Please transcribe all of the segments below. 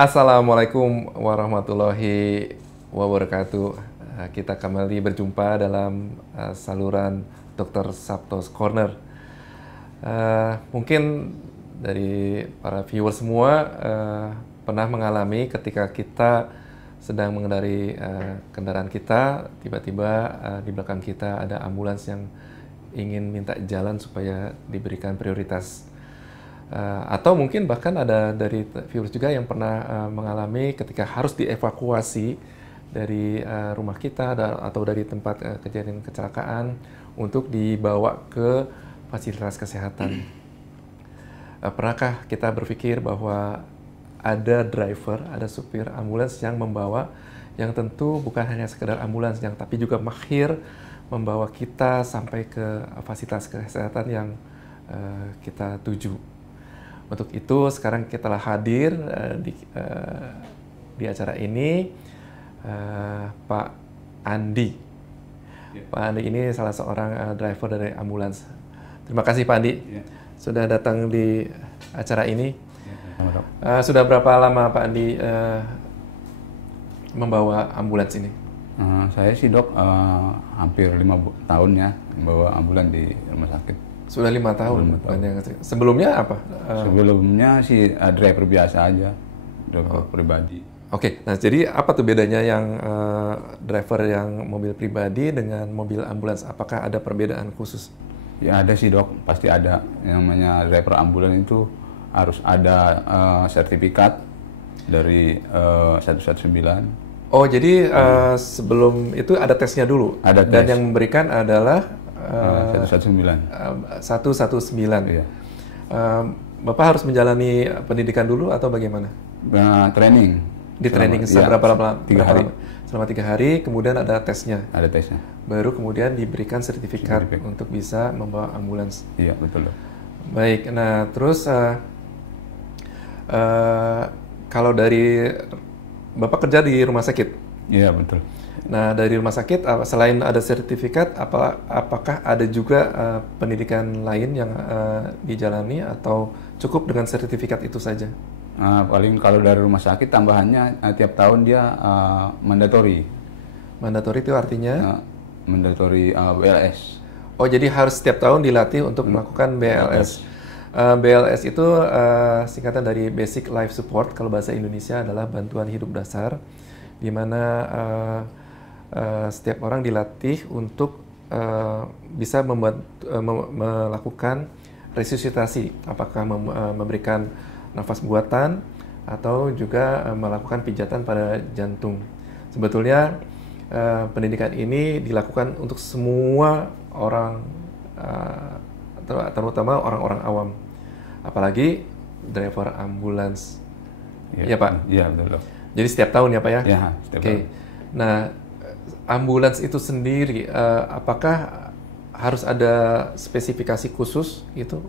Assalamualaikum warahmatullahi wabarakatuh. Kita kembali berjumpa dalam saluran Dr. Sabto's Corner. Mungkin dari para viewer semua pernah mengalami ketika kita sedang mengendarai kendaraan kita, tiba-tiba di belakang kita ada ambulans yang ingin minta jalan supaya diberikan prioritas. Atau mungkin bahkan ada dari viewers juga yang pernah mengalami ketika harus dievakuasi dari rumah kita atau dari tempat kejadian kecelakaan untuk dibawa ke fasilitas kesehatan. Pernahkah kita berpikir bahwa ada driver, ada supir ambulans yang membawa, yang tentu bukan hanya sekedar ambulans, yang tapi juga mahir membawa kita sampai ke fasilitas kesehatan yang kita tuju. Untuk itu sekarang kita telah hadir di acara ini Pak Andi. Ya. Pak Andi ini salah seorang driver dari ambulans. Terima kasih Pak Andi sudah datang di acara ini. Sudah berapa lama Pak Andi membawa ambulans ini? Saya sih dok hampir 5 tahun ya membawa ambulans di rumah sakit. Sudah 5 tahun. Sebelumnya apa? Sebelumnya sih driver biasa aja, driver pribadi. Oke, nah jadi apa tuh bedanya yang driver yang mobil pribadi dengan mobil ambulans? Apakah ada perbedaan khusus? Ya ada sih dok, pasti ada. Yang namanya driver ambulans itu harus ada sertifikat dari 119. Oh jadi sebelum itu ada tesnya dulu? Ada tes. Dan yang memberikan adalah 119. 119. Iya. Bapak harus menjalani pendidikan dulu atau bagaimana? Training. Di training berapa lama? 3 hari. Selama 3 hari, kemudian ada tesnya. Ada tesnya. Baru kemudian diberikan sertifikat untuk bisa membawa ambulans. Iya betul. Baik, nah terus kalau dari Bapak kerja di rumah sakit? Iya betul. Nah dari rumah sakit selain ada sertifikat, apakah ada juga pendidikan lain yang dijalani atau cukup dengan sertifikat itu saja? Paling kalau dari rumah sakit tambahannya tiap tahun dia mandatory. Mandatory itu artinya? Mandatory BLS. Oh jadi harus setiap tahun dilatih untuk melakukan BLS. BLS itu singkatan dari Basic Life Support, kalau bahasa Indonesia adalah bantuan hidup dasar, di mana setiap orang dilatih untuk bisa melakukan resusitasi, apakah memberikan nafas buatan atau juga melakukan pijatan pada jantung. Sebetulnya pendidikan ini dilakukan untuk semua orang, terutama orang-orang awam, apalagi driver ambulans. Ya Pak? Iya betul. Jadi setiap tahun ya Pak ya? Iya setiap tahun. Nah ambulans itu sendiri, apakah harus ada spesifikasi khusus itu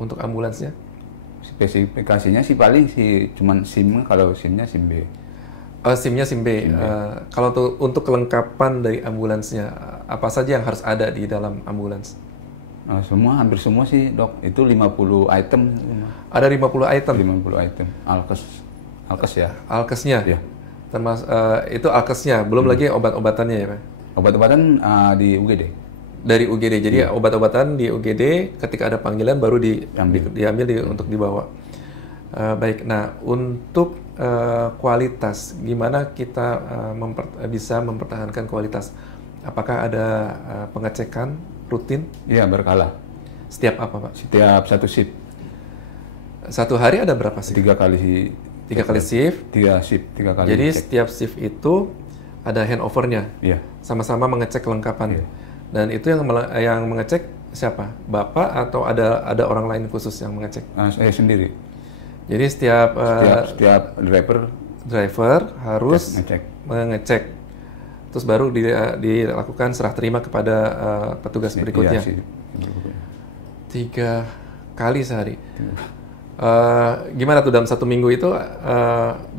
untuk ambulansnya? Spesifikasinya sih paling sih cuman SIM, kalau SIM-nya SIM B. SIM-nya SIM B. Kalau untuk kelengkapan dari ambulansnya, apa saja yang harus ada di dalam ambulans? Hampir semua sih dok, itu 50 item. Ada 50 item? 50 item, alkes ya? Alkesnya? Iya. Termasuk itu alkesnya, belum lagi obat-obatannya ya Pak? Obat-obatan di UGD. Dari UGD, jadi obat-obatan di UGD ketika ada panggilan baru diambil untuk dibawa. Baik, nah untuk kualitas, gimana kita bisa mempertahankan kualitas? Apakah ada pengecekan rutin? Iya, berkala. Setiap apa Pak? Setiap satu shift. Satu hari ada berapa shift? 3 kali. 3 kali shift? 3 shift, 3 kali. Jadi setiap shift itu ada handover-nya? Iya. Sama-sama mengecek kelengkapan? Iya. Dan itu yang mengecek siapa? Bapak atau ada orang lain khusus yang mengecek? Saya sendiri. Jadi setiap driver harus mengecek. Terus baru dilakukan serah terima kepada petugas berikutnya. Iya, 3 kali sehari. Gimana tuh dalam 1 minggu itu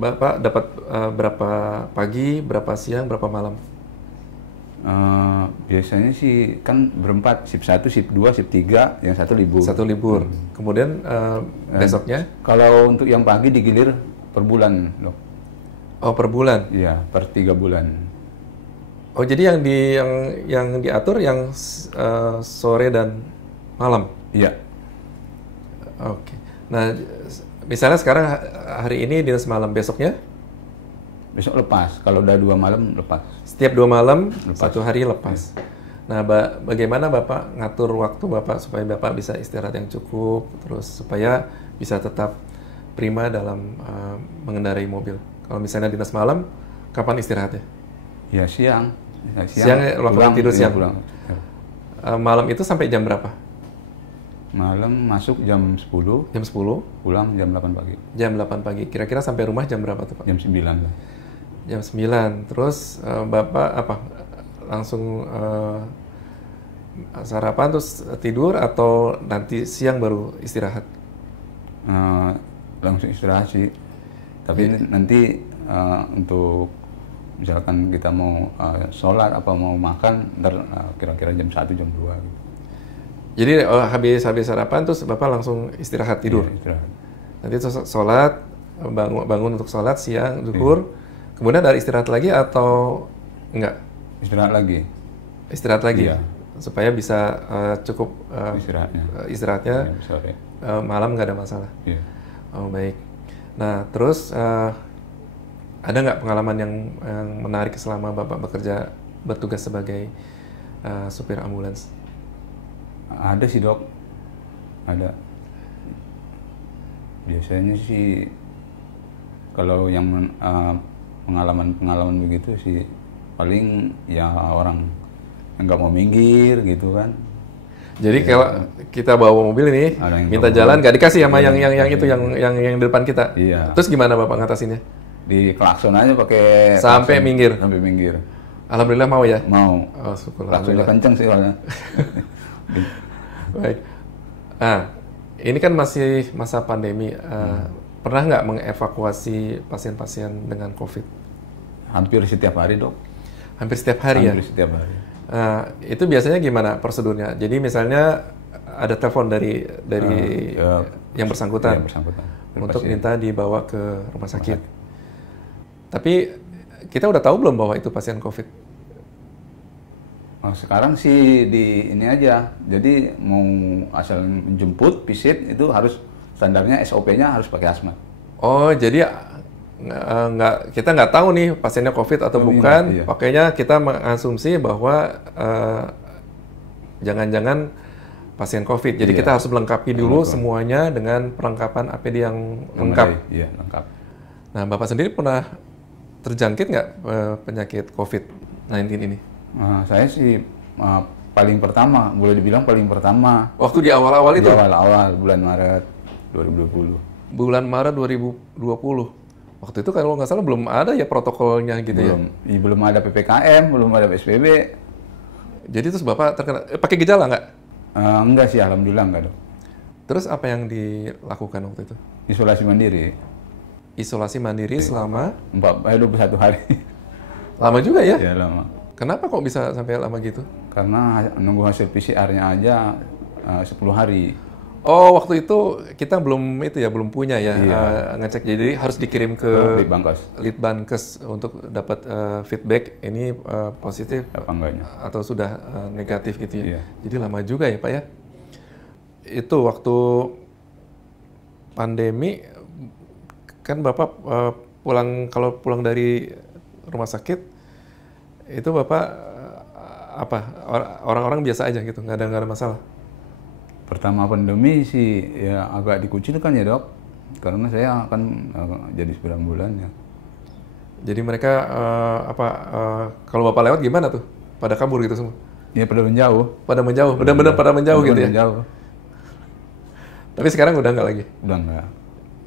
Bapak dapat berapa pagi, berapa siang, berapa malam? Biasanya sih kan berempat, shift 1, shift 2, shift 3, yang satu libur. Satu libur. Kemudian besoknya? Kalau untuk yang pagi digilir per bulan, dok. Oh, per bulan. Iya, per 3 bulan. Oh, jadi yang diatur yang sore dan malam. Iya. Oke. Nah, misalnya sekarang hari ini dinas malam, besoknya Besok lepas. Kalau udah 2 malam lepas. setiap 2 malam Lepas. 1 hari lepas. Nah, bagaimana Bapak ngatur waktu Bapak supaya Bapak bisa istirahat yang cukup, terus supaya bisa tetap prima dalam mengendarai mobil. Kalau misalnya dinas malam, kapan istirahatnya? Ya siang. Ya, Siang lakukan tidur iya, siang. pulang. Ya. Malam itu sampai jam berapa? Malam masuk jam 10, Jam 10, pulang jam 8 pagi. jam 8 pagi. Kira-kira sampai rumah jam berapa tuh, Pak? Jam 9 lah. Jam 9. Terus Bapak apa? Langsung sarapan terus tidur atau nanti siang baru istirahat? Langsung istirahat sih. Tapi nanti untuk misalkan kita mau sholat apa mau makan, ntar kira-kira jam 1, jam 2 gitu. Jadi habis sarapan terus Bapak langsung istirahat tidur. Iya, istirahat. Nanti terus sholat, bangun untuk sholat siang, zuhur. Kemudian ada istirahat lagi atau enggak? Istirahat lagi. Istirahat lagi. Iya. Supaya bisa cukup istirahatnya Jam sore. malam nggak ada masalah. Iya. Oh, baik. Nah, terus ada nggak pengalaman yang menarik selama Bapak bertugas sebagai supir ambulans? Ada sih, dok. Ada. Biasanya sih kalau yang pengalaman begitu sih paling ya orang yang nggak mau minggir gitu kan. Jadi kalau kita bawa mobil ini, minta jalan nggak dikasih sama yang di depan kita. Iya. Terus gimana Bapak ngatasinnya? Di klakson aja pakai Sampai klakson. minggir? Sampai minggir. Alhamdulillah mau ya? Mau. Oh, syukur. Klaksonnya Alhamdulillah. kenceng sih soalnya. Baik. Nah, ini kan masih masa pandemi. Pernah nggak mengevakuasi pasien-pasien dengan COVID? Hampir setiap hari, dok. Hampir setiap hari ya? Hampir setiap hari. Itu biasanya gimana prosedurnya? Jadi misalnya ada telepon dari yang bersangkutan, Yang bersangkutan. untuk Pasien. minta dibawa ke rumah sakit. Tapi kita udah tahu belum bahwa itu pasien COVID? Oh, sekarang sih di ini aja. Jadi mau asal menjemput, visit itu harus standarnya SOP-nya harus pakai hazmat. Oh, jadi kita nggak tahu nih pasiennya COVID atau bukan. Iya. Makanya kita mengasumsi bahwa jangan-jangan pasien COVID. Jadi Iya. kita harus melengkapi dulu semuanya dengan perlengkapan APD yang lengkap. Iya, lengkap. Nah, Bapak sendiri pernah terjangkit nggak penyakit COVID-19 ini? Saya sih paling pertama, boleh dibilang paling pertama. Waktu di awal-awal itu? Di awal-awal bulan Maret 2020. Bulan Maret 2020. Waktu itu kalau nggak salah belum ada ya protokolnya gitu ya? Belum ada PPKM, belum ada PSBB. Jadi terus Bapak terkena, pakai gejala nggak? Enggak sih, alhamdulillah enggak, dok. Terus apa yang dilakukan waktu itu? Isolasi mandiri. Isolasi mandiri selama 21 hari. lama juga ya? Ya lama. Kenapa kok bisa sampai lama gitu? Karena nunggu hasil PCR-nya aja 10 hari. Oh, waktu itu kita belum punya ya ngecek. Jadi harus dikirim ke Litbangkes untuk dapat feedback ini positif apa enggaknya atau sudah negatif gitu ya. Iya. Jadi lama juga ya, Pak ya. Itu waktu pandemi kan Bapak kalau pulang dari rumah sakit itu Bapak orang-orang biasa aja gitu, nggak ada masalah. Pertama pandemi sih ya agak dikucilkan ya, dok, karena saya akan jadi supir ambulan ya. Jadi mereka kalau Bapak lewat gimana tuh? Pada kabur gitu semua? Ya pada menjauh. Benar-benar pada menjauh gitu ya? Menjauh. Tapi sekarang udah nggak lagi? Udah nggak.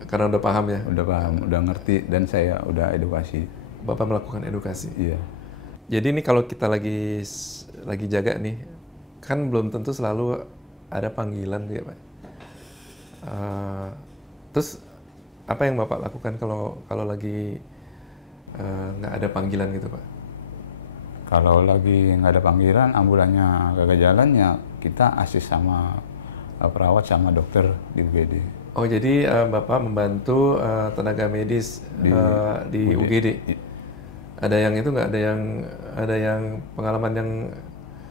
Karena udah paham ya? Udah paham, udah ngerti, dan saya udah edukasi. Bapak melakukan edukasi? Iya. Jadi ini kalau kita lagi jaga nih, kan belum tentu selalu ada panggilan gitu ya, Pak. Terus apa yang Bapak lakukan kalau lagi nggak ada panggilan gitu, Pak? Kalau lagi nggak ada panggilan, ambulannya gagal jalan ya kita asis sama perawat sama dokter di UGD. Oh, jadi Bapak membantu tenaga medis di UGD. Ada yang itu nggak? Ada yang pengalaman yang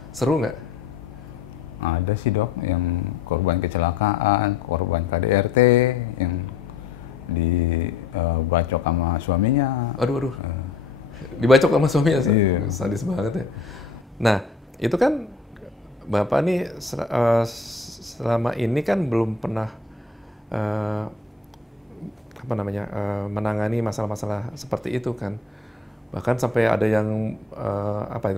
seru nggak? Ada sih dok, yang korban kecelakaan, korban KDRT, yang dibacok sama suaminya. Aduh. Dibacok sama suaminya, Iya. sadis banget ya. Nah, itu kan Bapak nih selama ini kan belum pernah menangani masalah-masalah seperti itu kan. Bahkan sampai ada yang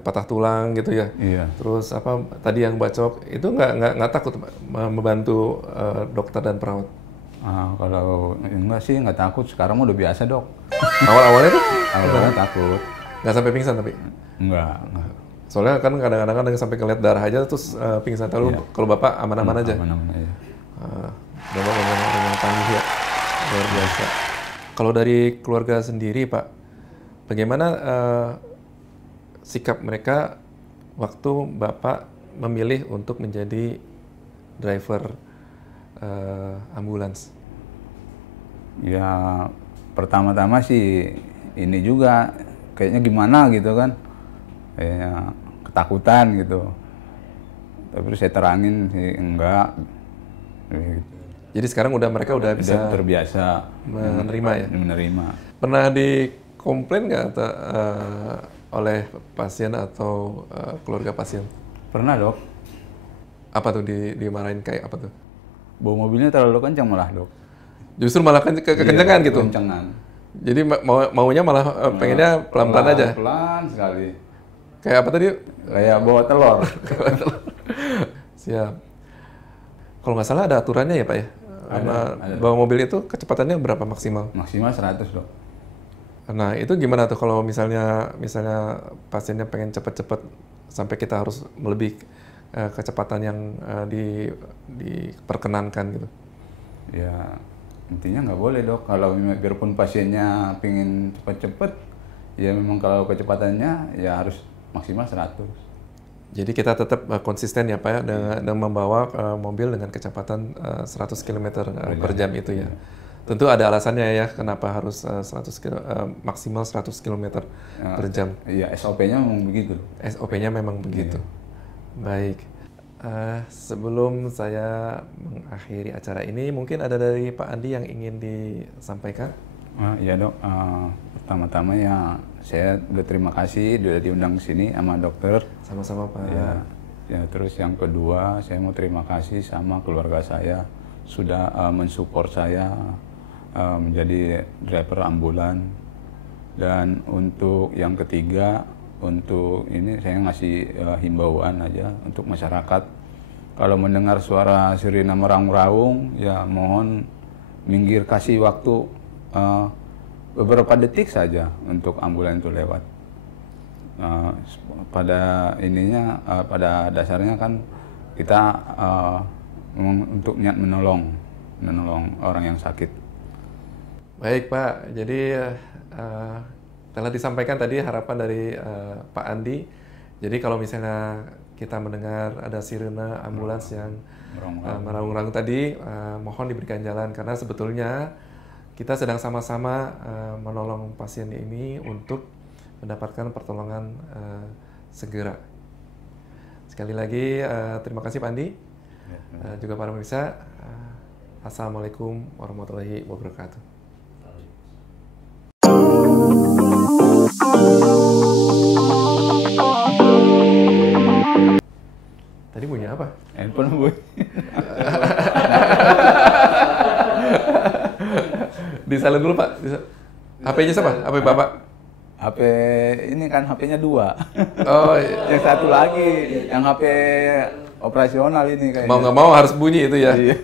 patah tulang gitu ya. Iya. Terus tadi yang bacok itu nggak takut membantu dokter dan perawat? Kalau enggak sih, nggak takut. Sekarang udah biasa dok. Awalnya tuh? Awalnya takut. Nggak sampai pingsan tapi? Enggak. Soalnya kan kadang-kadang ada yang sampai ngeliat darah aja terus pingsan. Kalau Bapak aman-aman aja? Aman-aman aja. Bapak memang tangguh ya, luar biasa. Kalau dari keluarga sendiri Pak, bagaimana sikap mereka waktu Bapak memilih untuk menjadi driver ambulans? Ya pertama-tama sih ini juga kayaknya gimana gitu kan, kayaknya ketakutan gitu. Tapi saya terangin sih enggak. Gitu. Jadi sekarang mereka udah bisa terbiasa menerima ya? Menerima. Pernah dikomplain nggak oleh pasien atau keluarga pasien? Pernah dok. Apa tuh dimarahin kayak apa tuh? Bawa mobilnya terlalu kencang malah dok. Justru malah kekencangan gitu? Kencangan. Jadi maunya malah pengennya pelan-pelan aja? Pelan sekali. Kayak apa tadi? Kayak bawa telur. Siap. Kalau nggak salah ada aturannya ya Pak ya? Ada. Bawa mobil itu kecepatannya berapa maksimal? Maksimal 100 dok. Nah itu gimana tuh kalau misalnya pasiennya pengen cepet-cepet sampai kita harus melebihi kecepatan yang diperkenankan gitu? Ya intinya nggak boleh dok. Kalau biarpun pasiennya pengen cepet-cepet, ya memang kalau kecepatannya ya harus maksimal 100. Jadi kita tetap konsisten ya Pak ya dengan membawa mobil dengan kecepatan 100 km per jam itu ya. Tentu ada alasannya ya kenapa harus maksimal 100 km per jam. Iya, SOP-nya memang begitu. SOP-nya memang begitu. Baik. Sebelum saya mengakhiri acara ini, mungkin ada dari Pak Andi yang ingin disampaikan? Iya dok. Pertama-tama ya saya udah terima kasih udah diundang ke sini sama dokter. Sama-sama Pak. Ya, terus yang kedua saya mau terima kasih sama keluarga saya sudah mensupport saya menjadi driver ambulan. Dan untuk yang ketiga, untuk ini saya ngasih himbauan aja untuk masyarakat. Kalau mendengar suara sirine meraung-raung, ya mohon minggir, kasih waktu beberapa detik saja untuk ambulan itu lewat. Pada dasarnya kan kita untuk niat menolong orang yang sakit. Baik Pak, jadi telah disampaikan tadi harapan dari Pak Andi. Jadi kalau misalnya kita mendengar ada sirene ambulans yang meraung-raung tadi, mohon diberikan jalan karena sebetulnya kita sedang sama-sama menolong pasien ini untuk mendapatkan pertolongan segera. Sekali lagi terima kasih Pak Andi, juga para pemirsa. Assalamualaikum warahmatullahi wabarakatuh. Tadi bunyi apa? Handphone bunyi. Disalin dulu Pak. HP-nya siapa? HP Bapak? HP ini kan HP-nya 2. Oh iya. Yang satu lagi, yang HP operasional ini kayaknya. Mau nggak mau harus bunyi itu ya? Iya.